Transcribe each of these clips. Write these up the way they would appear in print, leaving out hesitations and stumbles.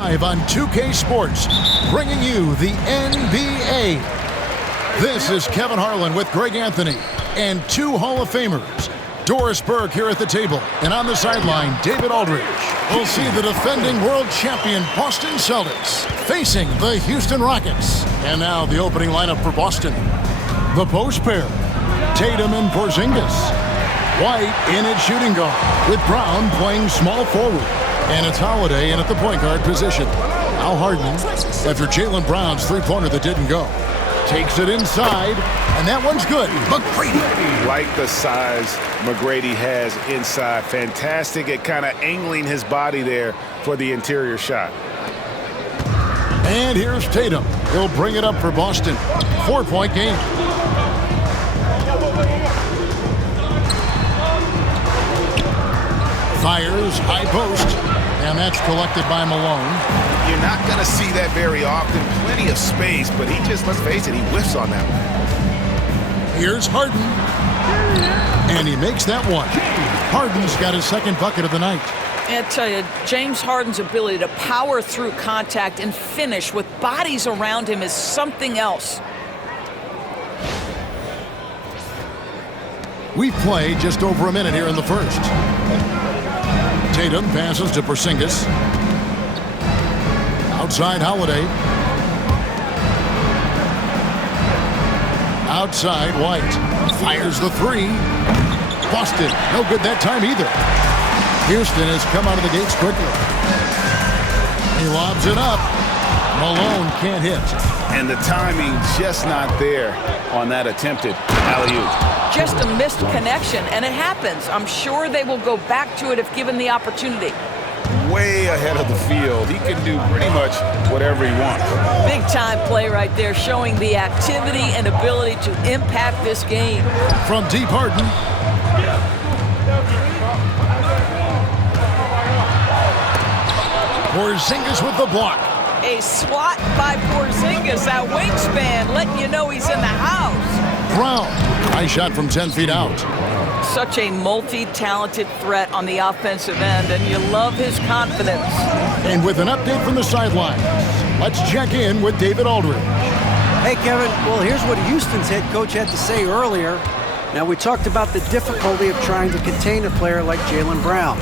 Live on 2K Sports, bringing you the NBA. This is Kevin Harlan with Greg Anthony and two Hall of Famers. Doris Burke here at the table, and on the sideline, David Aldridge. We'll see the defending world champion Boston Celtics facing the Houston Rockets. And now the opening lineup for Boston. The post pair, Tatum and Porzingis. White in at shooting guard, with Brown playing small forward. And it's Holiday in at the point guard position. Al Harden, after Jaylen Brown's three-pointer that didn't go, takes it inside, and that one's good. McGrady. Like the size McGrady has inside. Fantastic at kind of angling his body there for the interior shot. And here's Tatum. He'll bring it up for Boston. 4-point game. Fires, high post, and that's collected by Malone. You're not going to see that very often. Plenty of space, but he just, let's face it, he whiffs on that one. Here's Harden. And he makes that one. Harden's got his second bucket of the night. I tell you, James Harden's ability to power through contact and finish with bodies around him is something else. We've played just over a minute here in the first. Tatum passes to Porzingis. Outside Holiday. Outside White. Fires the three. Boston. No good that time either. Houston has come out of the gates quickly. He lobs it up. Malone can't hit. And the timing just not there on that attempted alley-oop. Just a missed connection, and it happens. I'm sure they will go back to it if given the opportunity. Way ahead of the field. He can do pretty much whatever he wants. Big time play right there, showing the activity and ability to impact this game. From deep Harden. Porzingis with the block. A swat by Porzingis, that wingspan, letting you know he's in the house. Brown. High shot from 10 feet out. Such a multi-talented threat on the offensive end, and you love his confidence. And with an update from the sidelines, let's check in with David Aldridge. Hey, Kevin. Well, here's what Houston's head coach had to say earlier. Now, we talked about the difficulty of trying to contain a player like Jaylen Brown.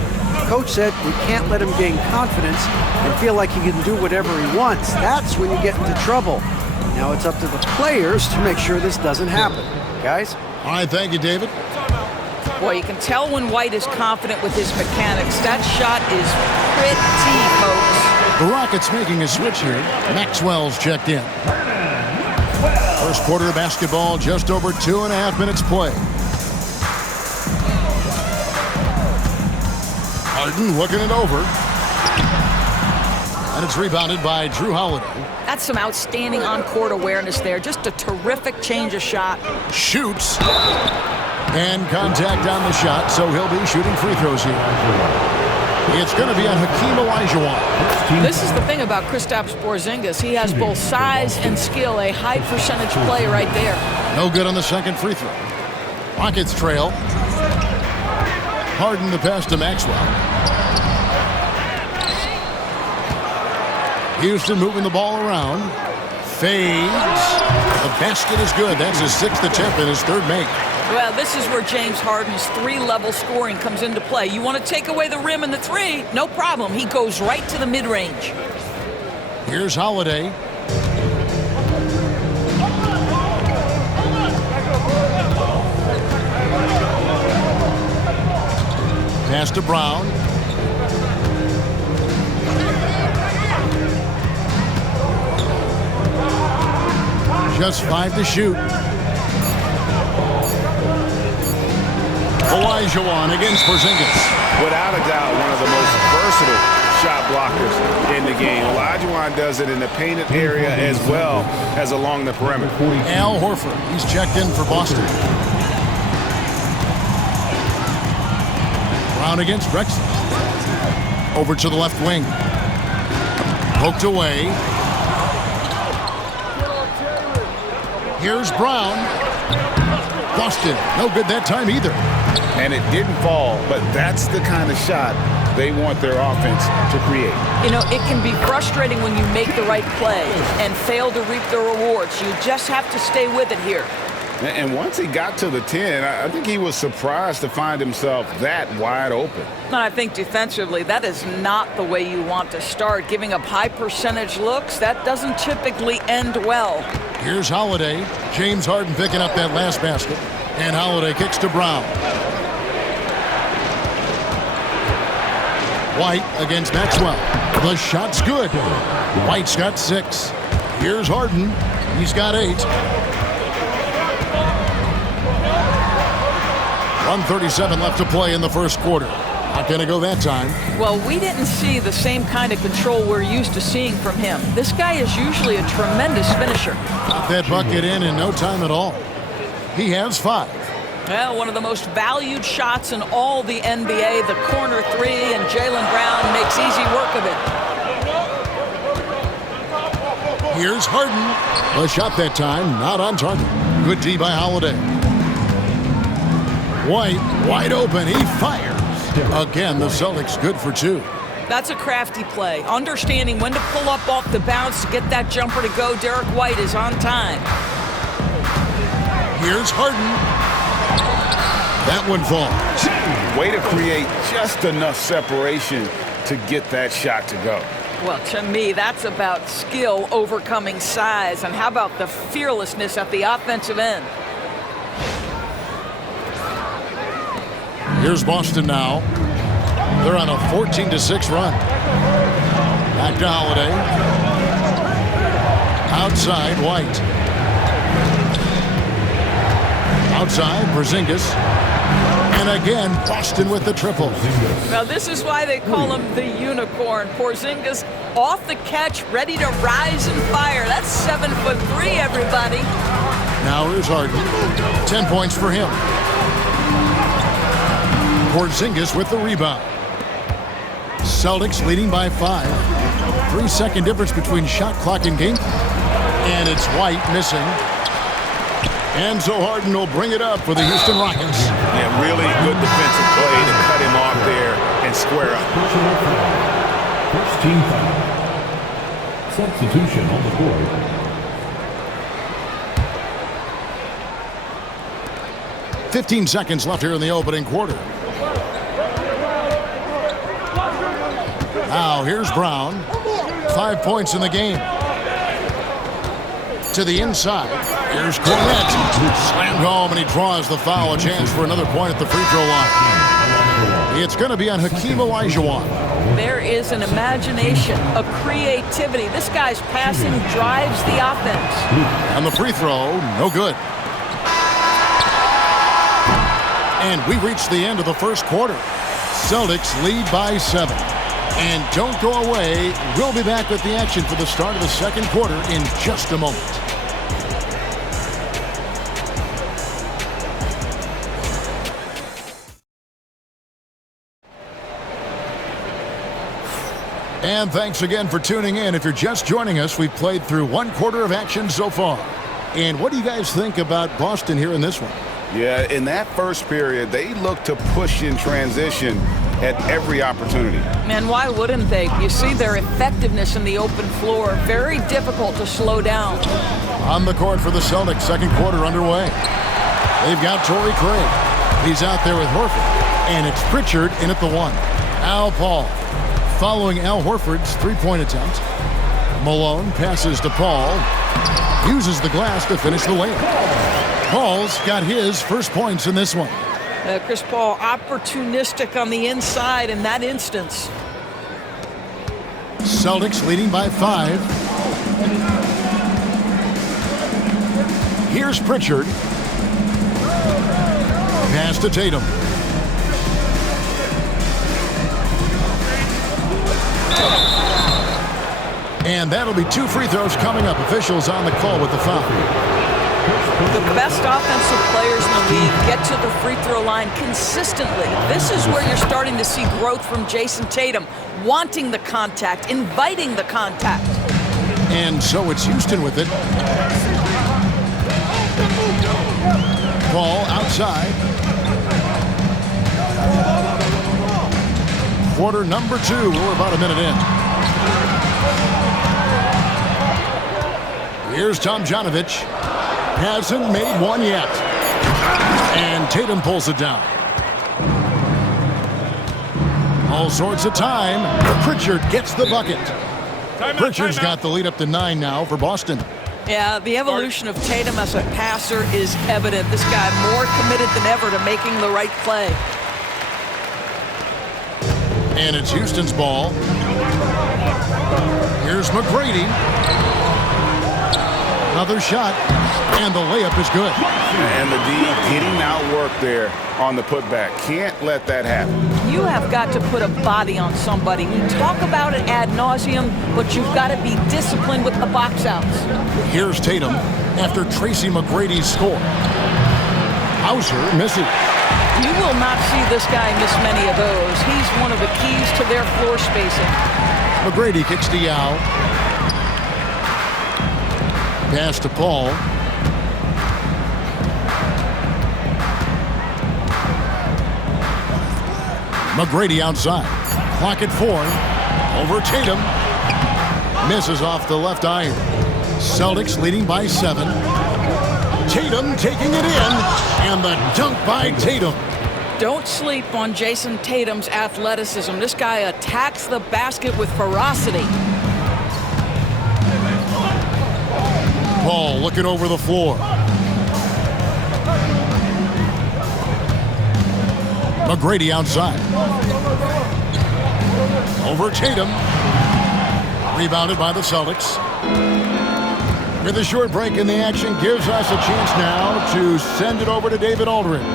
Coach said we can't let him gain confidence and feel like he can do whatever he wants. That's when you get into trouble. Now it's up to the players to make sure this doesn't happen. Guys? All right, thank you, David. Boy, you can tell when White is confident with his mechanics. That shot is pretty, folks. The Rockets making a switch here. Maxwell's checked in. First quarter of basketball, just over 2.5 minutes play. Harden looking it over. And it's rebounded by Drew Holiday. That's some outstanding on-court awareness there. Just a terrific change of shot. Shoots. And contact on the shot, so he'll be shooting free throws here. It's going to be on Hakeem Olajuwon. This is the thing about Kristaps Porzingis. He has both size and skill, a high percentage play right there. No good on the second free throw. Rockets trail. Harden the pass to Maxwell. Houston moving the ball around. Fades. The basket is good. That's his 6th attempt and his 3rd make. Well, this is where James Harden's 3-level scoring comes into play. You want to take away the rim and the 3, no problem. He goes right to the mid-range. Here's Holiday. Pass to Brown. Just 5 to shoot. Olajuwon against Porzingis. Without a doubt, one of the most versatile shot blockers in the game. Olajuwon does it in the painted area as well as along the perimeter. Al Horford, he's checked in for Boston. Brown against Drexler. Over to the left wing. Poked away. Here's Brown. Boston, no good that time either. And it didn't fall, but that's the kind of shot they want their offense to create. You know, it can be frustrating when you make the right play and fail to reap the rewards. You just have to stay with it here. And once he got to the 10, I think he was surprised to find himself that wide open. And I think defensively, that is not the way you want to start. Giving up high percentage looks, that doesn't typically end well. Here's Holiday. James Harden picking up that last basket. And Holiday kicks to Brown. White against Maxwell. The shot's good. White's got 6. Here's Harden. He's got 8. 1:37 left to play in the first quarter. Not going to go that time. Well, we didn't see the same kind of control we're used to seeing from him. This guy is usually a tremendous finisher. Got that bucket in no time at all. He has 5. Well, one of the most valued shots in all the NBA, the corner 3, and Jaylen Brown makes easy work of it. Here's Harden. The shot that time, not on target. Good D by Holiday. White, wide open. He fires. Again, the Celtics good for 2. That's a crafty play. Understanding when to pull up off the bounce to get that jumper to go. Derek White is on time. Here's Harden. That one falls. Way to create just enough separation to get that shot to go. Well, to me, that's about skill overcoming size. And how about the fearlessness at the offensive end? Here's Boston now. They're on a 14-6 run. Back to Holiday. Outside, White. Outside, Porzingis. And again, Boston with the triple. Now, this is why they call him the unicorn. Porzingis off the catch, ready to rise and fire. That's 7'3", everybody. Now here's Harden. 10 points for him. Porzingis with the rebound. Celtics leading by 5. 3-second difference between shot clock and game. And it's White missing. And so Harden will bring it up for the Houston Rockets. Yeah, really good defensive play to cut him off there and square up. First team foul. Substitution on the board. "15 seconds left here in the opening quarter. Now here's Brown. 5 points in the game. To the inside. Here's Cornette. Slammed home, and he draws the foul. A chance for another point at the free throw line. It's going to be on Hakeem Olajuwon. There is an imagination, a creativity. This guy's passing drives the offense. And the free throw, no good. And we reach the end of the first quarter. Celtics lead by 7. And don't go away. We'll be back with the action for the start of the second quarter in just a moment. And thanks again for tuning in. If you're just joining us, we've played through 1 quarter of action so far. And what do you guys think about Boston here in this one? Yeah, in that first period, they looked to push in transition at every opportunity. And why wouldn't they? You see their effectiveness in the open floor. Very difficult to slow down. On the court for the Celtics, second quarter underway. They've got Torrey Craig. He's out there with Horford. And it's Pritchard in at the 1. Al Paul following Al Horford's three-point attempt. Malone passes to Paul. Uses the glass to finish the layup. Paul's got his first points in this one. Chris Paul opportunistic on the inside in that instance. Celtics leading by 5. Here's Pritchard. Pass to Tatum. And that'll be 2 free throws coming up. Officials on the call with the foul. The best offensive players in the league get to the free throw line consistently. This is where you're starting to see growth from Jason Tatum, wanting the contact, inviting the contact. And so it's Houston with it. Ball outside. quarter number 2. We're about a minute in. Here's Tomjanovich. Hasn't made one yet. And Tatum pulls it down. All sorts of time. Pritchard gets the bucket. Pritchard's got the lead up to 9 now for Boston. Yeah, the evolution of Tatum as a passer is evident. This guy more committed than ever to making the right play. And it's Houston's ball. Here's McGrady. Another shot. And the layup is good. And the D getting out work there on the putback. Can't let that happen. You have got to put a body on somebody. We talk about it ad nauseum, but you've got to be disciplined with the box outs. Here's Tatum after Tracy McGrady's score. Hauser misses. You will not see this guy miss many of those. He's one of the keys to their floor spacing. McGrady kicks to Yao. Pass to Paul. McGrady outside. Clock at 4. Over Tatum. Misses off the left iron. Celtics leading by 7. Tatum taking it in. And the dunk by Tatum. Don't sleep on Jason Tatum's athleticism. This guy attacks the basket with ferocity. Paul looking over the floor. McGrady outside. Over Tatum. Rebounded by the Celtics. With a short break in the action, gives us a chance now to send it over to David Aldridge.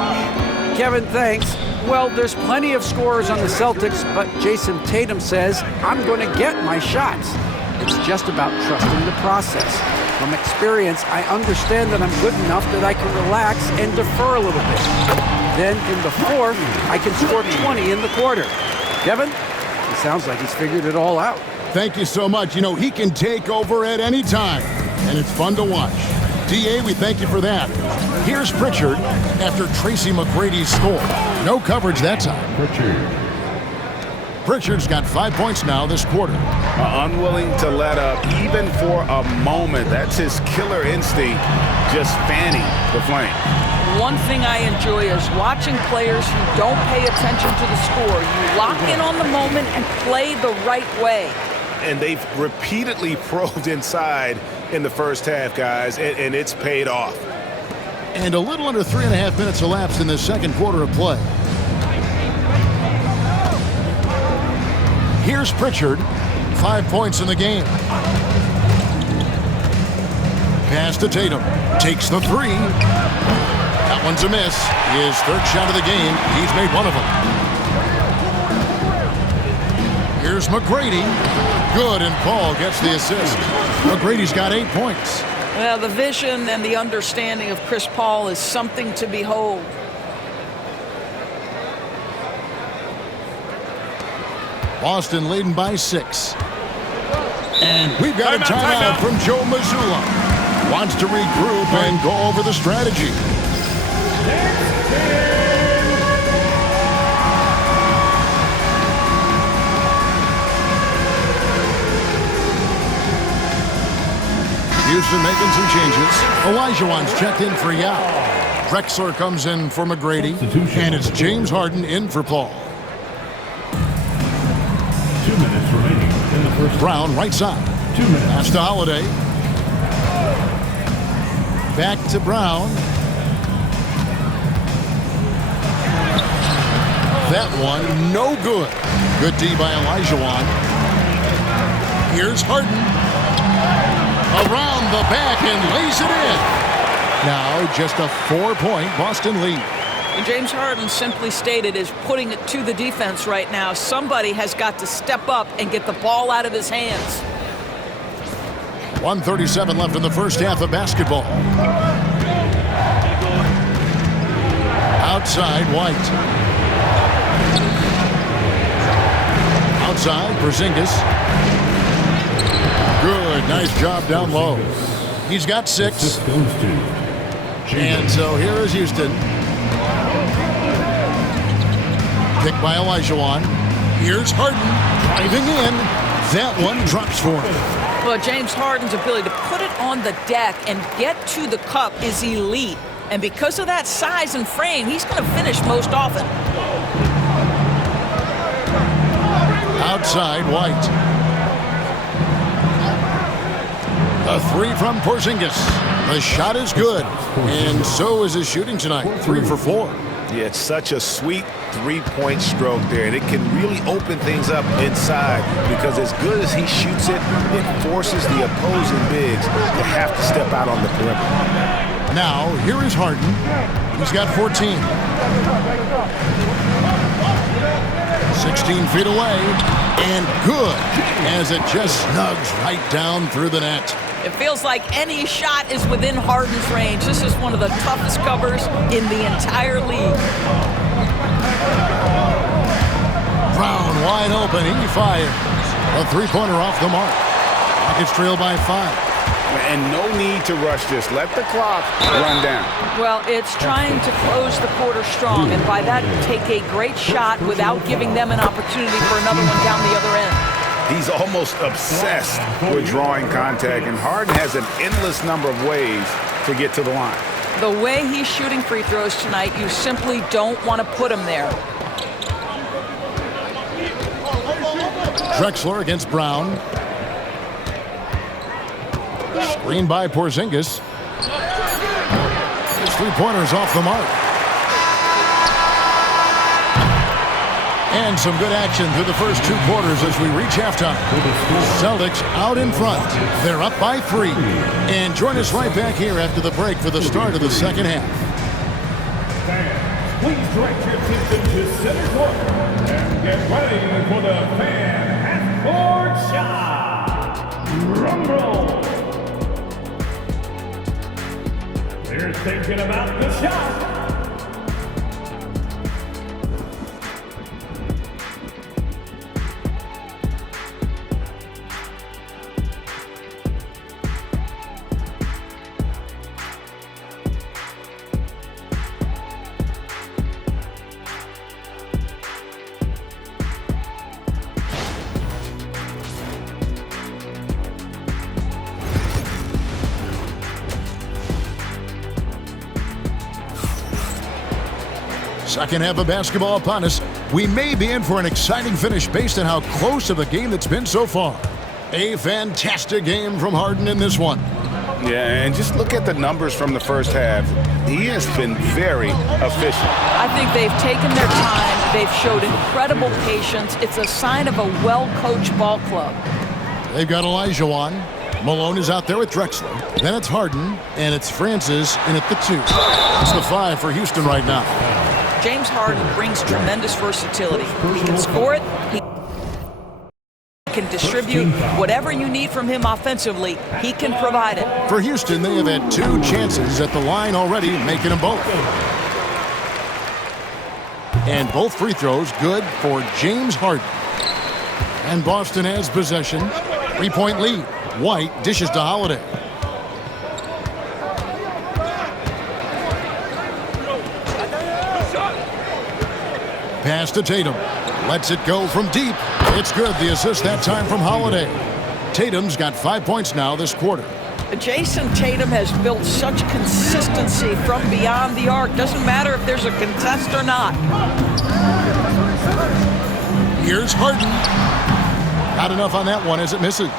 Kevin, thanks. Well, there's plenty of scorers on the Celtics, but Jason Tatum says, I'm going to get my shots. It's just about trusting the process. From experience, I understand that I'm good enough that I can relax and defer a little bit. Then in the fourth, I can score 20 in the quarter. Kevin, it sounds like he's figured it all out. Thank you so much. You know, he can take over at any time, and it's fun to watch. D.A., we thank you for that. Here's Pritchard after Tracy McGrady's score. No coverage that time. Pritchard's got 5 points now this quarter. Unwilling to let up even for a moment. That's his killer instinct, just fanning the flame. One thing I enjoy is watching players who don't pay attention to the score. You lock in on the moment and play the right way. And they've repeatedly probed inside in the first half, guys, and it's paid off. And a little under 3.5 minutes elapsed in the second quarter of play. Here's Pritchard, 5 points in the game. Pass to Tatum, takes the 3. That one's a miss. His third shot of the game. He's made one of them. Here's McGrady. Good, and Paul gets the assist. McGrady's got 8 points. Well, the vision and the understanding of Chris Paul is something to behold. Boston leading by 6. And we've got a timeout from Joe Mazzulla. Wants to regroup and go over the strategy. Houston making some changes. Olajuwon's checked in for Yao. Drexler comes in for McGrady. And it's James Harden in for Paul. 2 minutes remaining in the first. Brown right side. 2 minutes. Pass to Holiday. Back to Brown. That one, no good. Good D by Olajuwon. Here's Harden. Around the back and lays it in. Now just a 4-point Boston lead. And James Harden, simply stated, is putting it to the defense right now. Somebody has got to step up and get the ball out of his hands. 1:37 left in the first half of basketball. Outside, White. Outside, Porzingis. Good, nice job down low. He's got 6. This goes to And so here is Houston. Picked by Olajuwon. Here's Harden driving in. That one drops for him. Well, James Harden's ability to put it on the deck and get to the cup is elite. And because of that size and frame, he's going to finish most often. Outside, White. A three from Porzingis. The shot is good, and so is his shooting tonight. 3 for 4. Yeah, it's such a sweet three-point stroke there, and it can really open things up inside because as good as he shoots it, it forces the opposing bigs to have to step out on the perimeter. Now, here is Harden. He's got 14. 16 feet away, and good, as it just snugs right down through the net. It feels like any shot is within Harden's range. This is one of the toughest covers in the entire league. Brown wide open. He fires. A three-pointer off the mark. Rockets trail by 5. And no need to rush this. Let the clock run down. Well, it's trying to close the quarter strong, and by that, take a great shot without giving them an opportunity for another one down the other end. He's almost obsessed with drawing contact, and Harden has an endless number of ways to get to the line. The way he's shooting free throws tonight, you simply don't want to put him there. Drexler against Brown. Screen by Porzingis. His three-pointer's off the mark. And some good action through the first 2 quarters as we reach halftime. Celtics out in front. They're up by 3. And join us right back here after the break for the start of the second half. Fans, please direct your attention to center court and get ready for the fan half-court shot. Rumble. They're thinking about the shot. Second half of basketball upon us. We may be in for an exciting finish based on how close of a game that's been so far. A fantastic game from Harden in this one. Yeah, and just look at the numbers from the first half. He has been very efficient. I think they've taken their time. They've showed incredible patience. It's a sign of a well-coached ball club. They've got Olajuwon. Malone is out there with Drexler. Then it's Harden, and it's Francis in at the 2. It's the 5 for Houston right now. James Harden brings tremendous versatility. He can score it. He can distribute. Whatever you need from him offensively, he can provide it. For Houston, they have had 2 chances at the line already, making them both. And both free throws good for James Harden. And Boston has possession. 3-point lead. White dishes to Holiday. Pass to Tatum. Lets it go from deep. It's good. The assist that time from Holiday. Tatum's got 5 points now this quarter. Jason Tatum has built such consistency from beyond the arc. Doesn't matter if there's a contest or not. Here's Harden. Not enough on that one as it misses.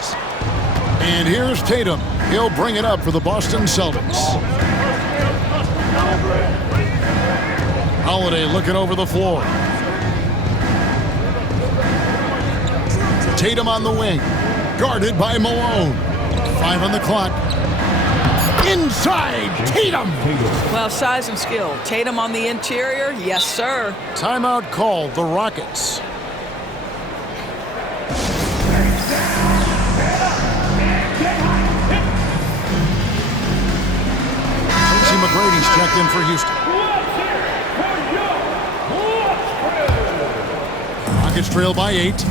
And here's Tatum. He'll bring it up for the Boston Celtics. Holiday looking over the floor. Tatum on the wing. Guarded by Malone. 5 on the clock. Inside, Tatum! Well, size and skill. Tatum on the interior, yes, sir. Timeout called, the Rockets. Tracy McGrady's checked in for Houston. Rockets trail by 8.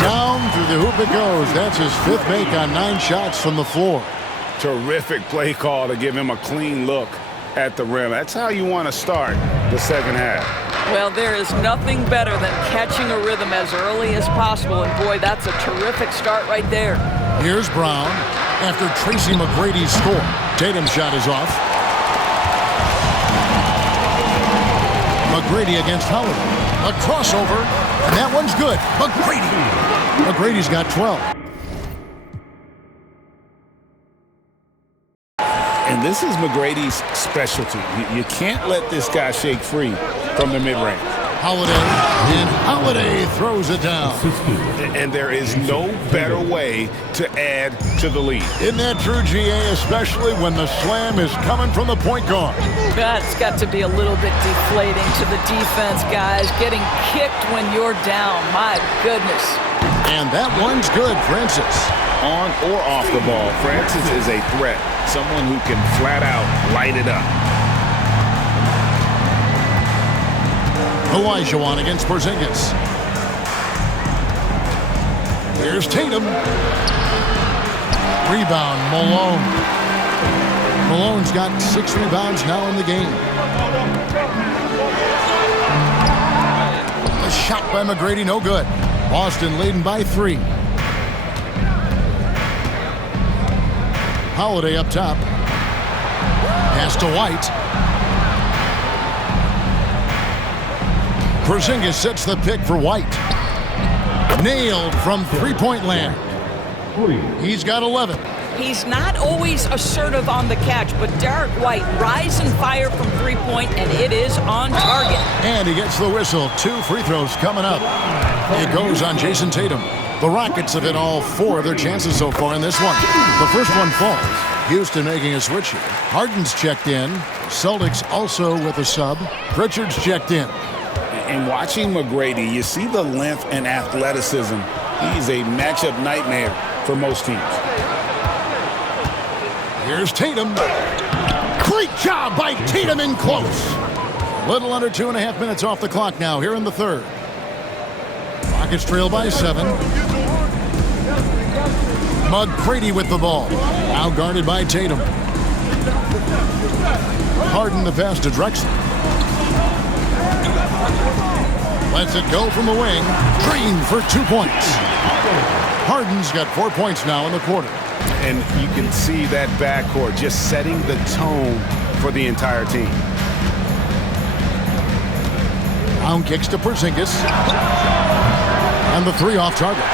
Down through the hoop it goes. That's his 5th make on 9 shots from the floor. Terrific play call to give him a clean look. at the rim. That's how you want to start the second half. Well, there is nothing better than catching a rhythm as early as possible, and boy, that's a terrific start right there. Here's Brown after Tracy McGrady's score. Tatum's shot is off. McGrady against Holiday. A crossover, and that one's good. McGrady's got 12. And this is McGrady's specialty. You can't let this guy shake free from the mid-range. Holiday throws it down. And there is no better way to add to the lead. Isn't that true, GA, especially when the slam is coming from the point guard? That's got to be a little bit deflating to the defense, guys. Getting kicked when you're down. My goodness. And that one's good, Francis. On or off the ball, Francis is a threat. Someone who can flat out light it up. Olajuwon against Porzingis. Here's Tatum. Rebound, Malone. Malone's got 6 rebounds now in the game. A shot by McGrady, no good. Boston leading by 3. Holiday up top. Pass to White. Porzingis sets the pick for White. Nailed from three-point land. He's got 11. He's not always assertive on the catch, but Derek White rise and fire from three-point, and it is on target. And he gets the whistle. 2 free throws coming up. It goes on Jason Tatum. The Rockets have hit all 4 of their chances so far in this one. The first one falls. Houston making a switch here. Harden's checked in. Celtics also with a sub. Pritchard's checked in. And watching McGrady, you see the length and athleticism. He's a matchup nightmare for most teams. Here's Tatum. Great job by Tatum in close. Little under 2.5 minutes off the clock now here in the third. Rockets trail by 7. McGrady with the ball. Now guarded by Tatum. Harden the pass to Drexler. Lets it go from the wing. Green for 2 points. Harden's got 4 points now in the quarter. And you can see that backcourt just setting the tone for the entire team. Brown kicks to Porzingis. And the 3 off target.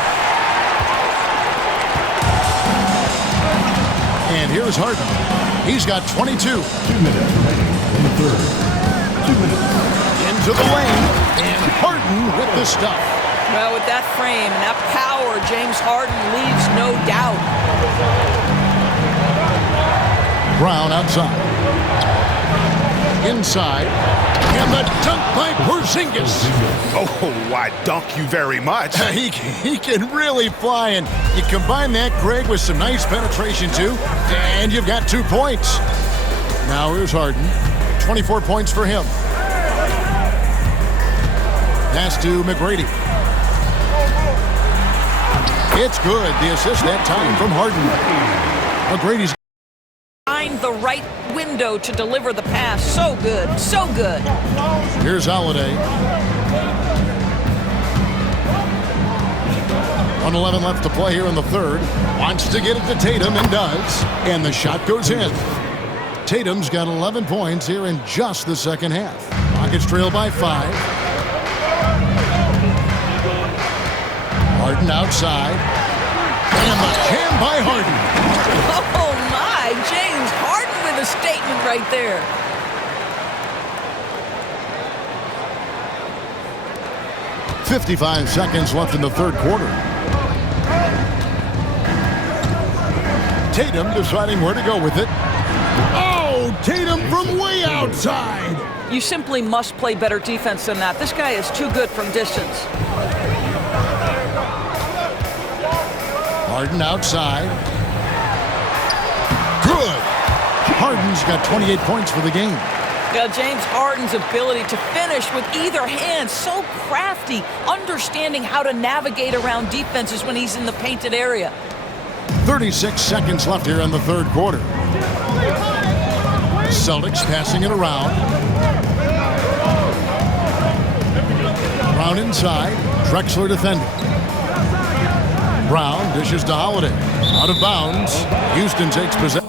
And here's Harden. He's got 22. 2 minutes in the third. 2 minutes. Into the lane, and Harden with the stuff. Well, with that frame and that power, James Harden leaves no doubt. Brown outside. Inside. And the dunk by Porzingis. Oh, I dunk you very much. He can really fly, and you combine that, Greg, with some nice penetration, too, and you've got 2 points. Now here's Harden. 24 points for him. Pass to McGrady. It's good. The assist that time from Harden. McGrady's Find the right window to deliver the pass. So good. So good. Here's Holiday. 1:11 left to play here in the third. Wants to get it to Tatum and does. And the shot goes in. Tatum's got 11 points here in just the second half. Rockets trail by 5. Harden outside. And the jam by Harden. Oh, my. James Harden with a statement right there. .55 seconds left in the third quarter. Tatum deciding where to go with it. Oh, Tatum from way outside. You simply must play better defense than that. This guy is too good from distance. Harden outside. Good. Harden's got 28 points for the game. Yeah, James Harden's ability to finish with either hand, so crafty, understanding how to navigate around defenses when he's in the painted area. 36 seconds left here in the third quarter. Celtics passing it around. Brown inside. Drexler defending. Brown dishes to Holiday. Out of bounds. Houston takes possession.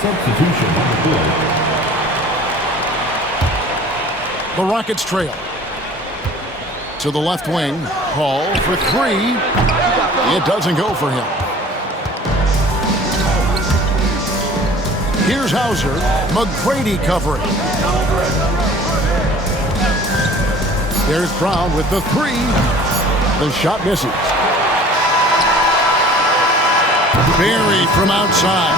Substitution on the field. The Rockets trail. To the left wing. Hall for three. It doesn't go for him. Here's Hauser. McGrady covering. There's Brown with the three. The shot misses. Buried from outside.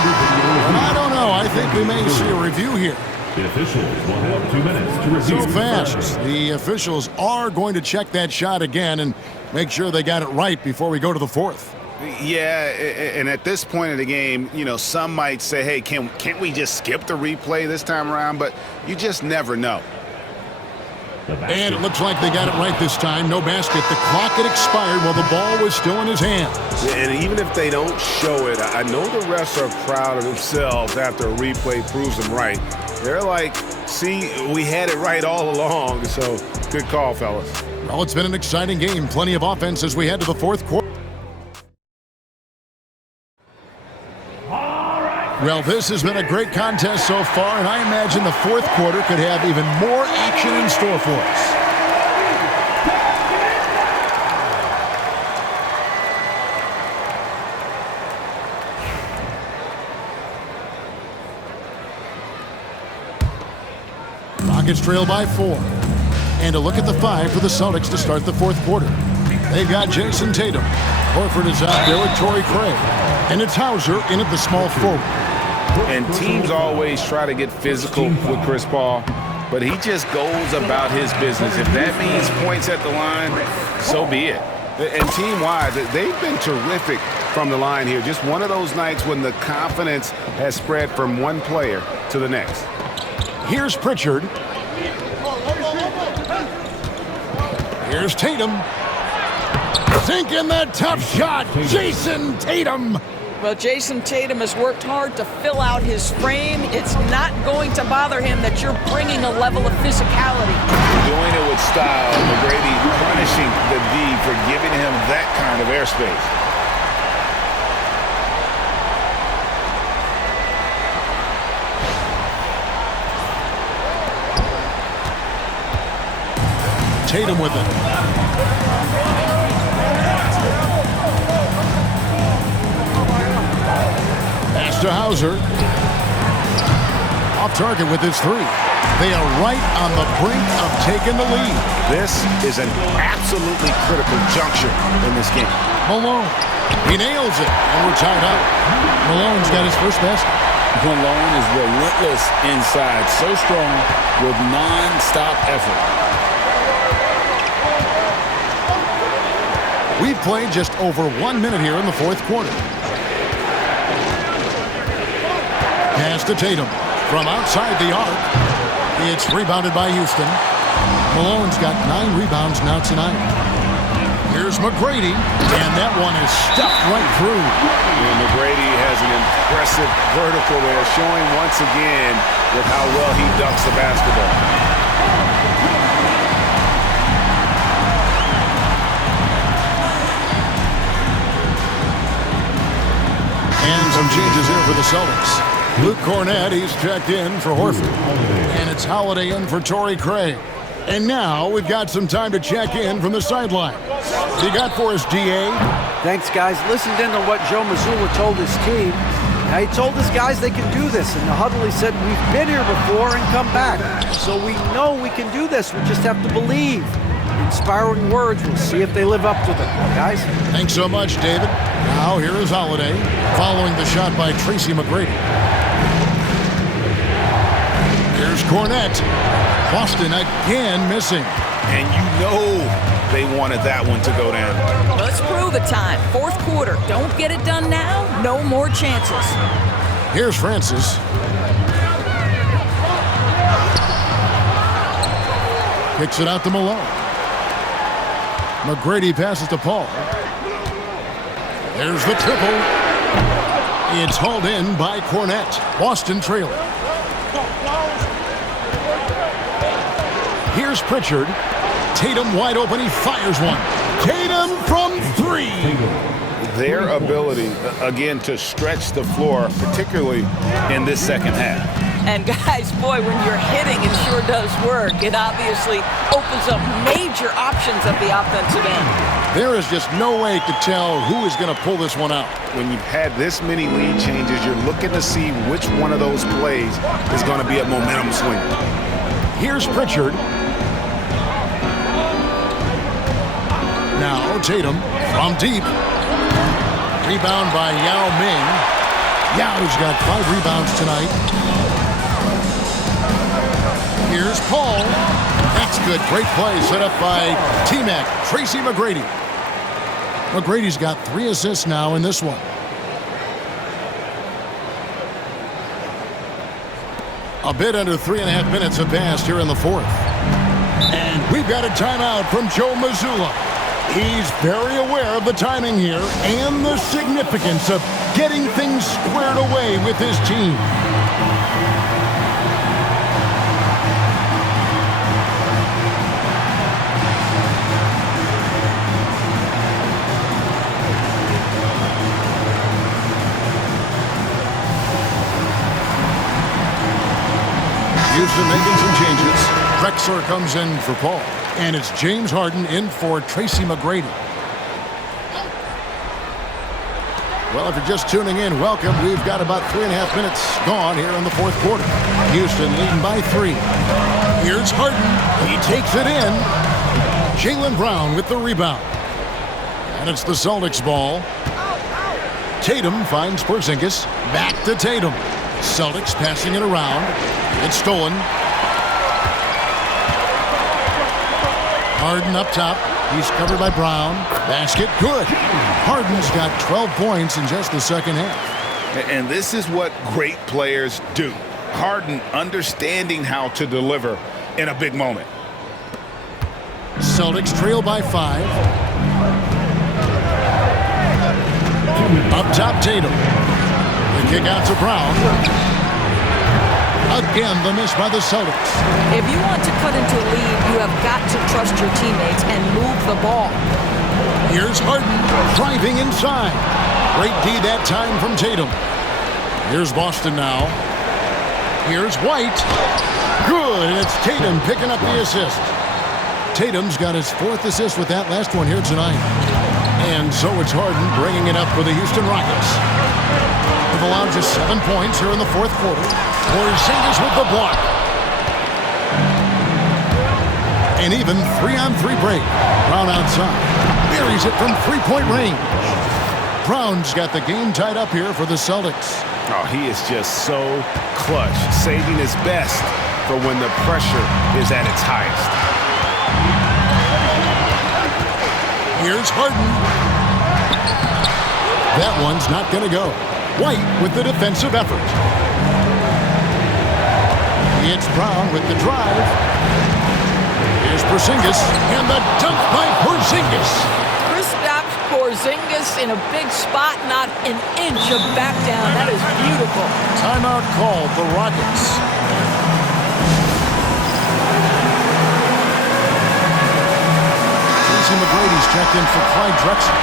And I don't know. I think we may see a review here. The officials will have 2 minutes to review. So fast. The officials are going to check that shot again and make sure they got it right before we go to the fourth. Yeah, and at this point of the game, you know, some might say, hey, can't we just skip the replay this time around? But you just never know. And it looks like they got it right this time. No basket. The clock had expired while the ball was still in his hands. And even if they don't show it, I know the refs are proud of themselves after a replay proves them right. They're like, see, we had it right all along. So good call, fellas. Well, it's been an exciting game. Plenty of offense as we head to the fourth quarter. Well, this has been a great contest so far, and I imagine the fourth quarter could have even more action in store for us. Rockets trail by 4. And a look at the 5 for the Celtics to start the fourth quarter. They've got Jason Tatum. Horford is out there with Torrey Craig. And it's Hauser in at the small forward. And teams always try to get physical with Chris Paul, but he just goes about his business. If that means points at the line, so be it. And team-wise, they've been terrific from the line here. Just one of those nights when the confidence has spread from one player to the next. Here's Pritchard. Here's Tatum. Sinking that tough shot. Jason Tatum. Well, Jason Tatum has worked hard to fill out his frame. It's not going to bother him that you're bringing a level of physicality. Doing it with style. McGrady punishing the D for giving him that kind of airspace. Tatum with it. To Hauser. Off target with his three. They are right on the brink of taking the lead. This is an absolutely critical juncture in this game. Malone. He nails it, and we're tied up. Malone's got his first basket. Malone is relentless inside, so strong with non-stop effort. We've played just over 1 minute here in the fourth quarter. Pass to Tatum from outside the arc. It's rebounded by Houston. Malone's got 9 rebounds now tonight. Here's McGrady, and that one is stuffed right through. And McGrady has an impressive vertical there, showing once again with how well he dunks the basketball. And some changes here for the Celtics. Luke Cornett, he's checked in for Horford. And it's Holiday in for Torrey Craig. And now we've got some time to check in from the sideline. What you got for us, DA? Thanks, guys. Listened in to what Joe Mazzulla told his team. Now, he told his guys they can do this. In the huddle, he said, we've been here before and come back. So we know we can do this. We just have to believe. Inspiring words. We'll see if they live up to them. Guys? Thanks so much, David. Now, here is Holiday, following the shot by Tracy McGrady. Here's Cornette. Boston again missing. And you know they wanted that one to go down. Let's prove it time. Fourth quarter. Don't get it done now. No more chances. Here's Francis. Kicks it out to Malone. McGrady passes to Paul. There's the triple. It's hauled in by Cornette. Boston trailing. Here's Pritchard. Tatum wide open. He fires one. Tatum from three. Their ability, again, to stretch the floor, particularly in this second half. And guys, boy, when you're hitting, it sure does work. It obviously opens up major options at the offensive end. There is just no way to tell who is going to pull this one out. When you've had this many lead changes, you're looking to see which one of those plays is going to be a momentum swing. Here's Pritchard. Now Tatum from deep. Rebound by Yao Ming. Yao's got 5 rebounds tonight. Here's Paul. That's good. Great play set up by T-Mac, Tracy McGrady. McGrady's got 3 assists now in this one. A bit under 3.5 minutes have passed here in the fourth. And we've got a timeout from Joe Mazzulla. He's very aware of the timing here and the significance of getting things squared away with his team. Houston making some changes. Drexler comes in for Paul. And it's James Harden in for Tracy McGrady. Well, if you're just tuning in, welcome. We've got about 3.5 minutes gone here in the fourth quarter. Houston leading by 3. Here's Harden. He takes it in. Jaylen Brown with the rebound. And it's the Celtics ball. Tatum finds Porzingis. Back to Tatum. Celtics passing it around. It's stolen. Harden up top. He's covered by Brown. Basket good. Harden's got 12 points in just the second half. And this is what great players do. Harden understanding how to deliver in a big moment. Celtics trail by 5. Up top, Tatum. The kick out to Brown. Again, the miss by the Celtics. If you want to cut into a lead, you have got to trust your teammates and move the ball. Here's Harden driving inside. Great D that time from Tatum. Here's Boston now. Here's White. Good, and it's Tatum picking up the assist. Tatum's got his 4th assist with that last one here tonight. And so it's Harden bringing it up for the Houston Rockets. They've allowed just 7 points here in the fourth quarter. Porzingis with the block. And even 3-on-3 break. Brown outside. Buries it from 3-point range. Brown's got the game tied up here for the Celtics. Oh, he is just so clutch, saving his best for when the pressure is at its highest. Here's Harden. That one's not going to go. White with the defensive effort. It's Brown with the drive. Here's Porzingis, and the dunk by Porzingis. Kristaps Porzingis in a big spot, not an inch of back down. That is beautiful. Timeout called the Rockets. Tracy McGrady's checked in for Clyde Drexler.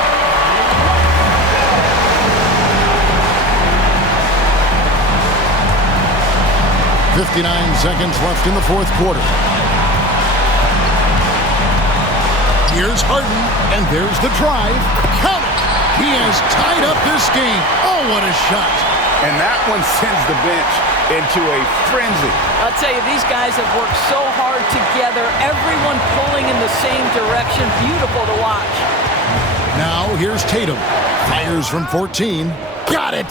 59 seconds left in the fourth quarter. Here's Harden, and there's the drive. Count it! He has tied up this game. Oh, what a shot! And that one sends the bench into a frenzy. I'll tell you, these guys have worked so hard together, everyone pulling in the same direction. Beautiful to watch. Now here's Tatum. Fires from 14. Got it!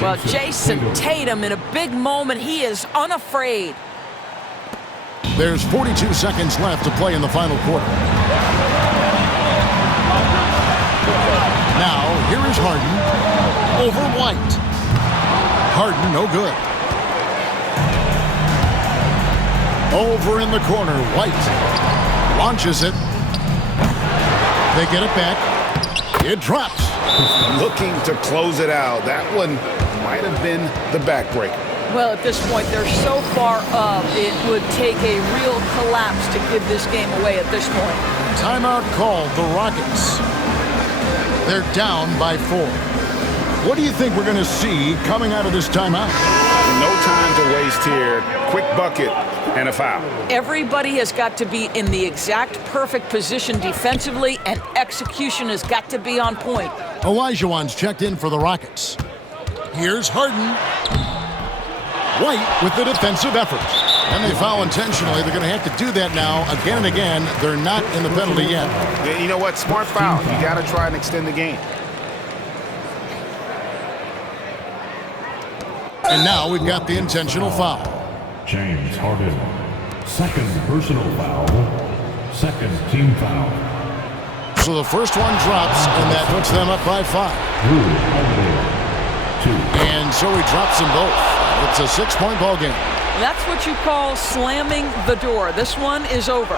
Well, Jason Tatum, in a big moment, he is unafraid. There's 42 seconds left to play in the final quarter. Now, here is Harden over White. Harden, no good. Over in the corner, White launches it. They get it back. It drops. Looking to close it out. That one might have been the backbreaker. Well, at this point, they're so far up, it would take a real collapse to give this game away at this point. Timeout called, the Rockets. They're down by 4. What do you think we're going to see coming out of this timeout? No time to waste here. Quick bucket and a foul. Everybody has got to be in the exact perfect position defensively, and execution has got to be on point. Olajuwon's checked in for the Rockets. Here's Harden. White with the defensive effort. And they foul intentionally. They're going to have to do that now again and again. They're not in the penalty yet. Yeah, you know what? Smart foul. You got to try and extend the game. And now we've got the intentional foul. James Harden. Second personal foul. Second team foul. So the first one drops, and that puts them up by 5. Drew Holiday. 2. And so he drops them both. It's a 6-point ball game. That's what you call slamming the door. This one is over.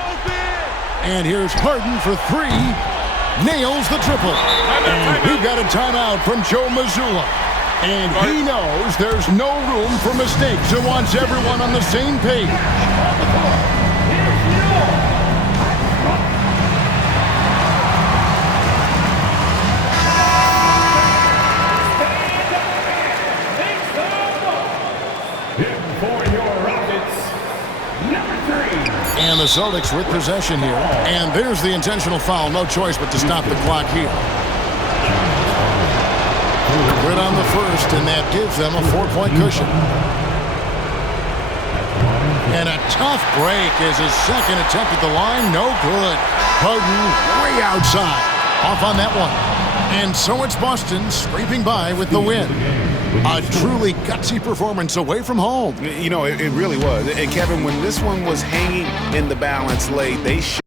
And here's Harden for 3. Nails the triple. And we've got a timeout from Joe Mazzulla. And he knows there's no room for mistakes and wants everyone on the same page. And the Celtics with possession here. And there's the intentional foul. No choice but to stop the clock here. Good on the first, and that gives them a 4-point cushion. And a tough break is his second attempt at the line. No good. Harden way outside. Off on that one. And so it's Boston scraping by with the win. A truly gutsy performance away from home. You know, it really was. And Kevin, when this one was hanging in the balance late, they showed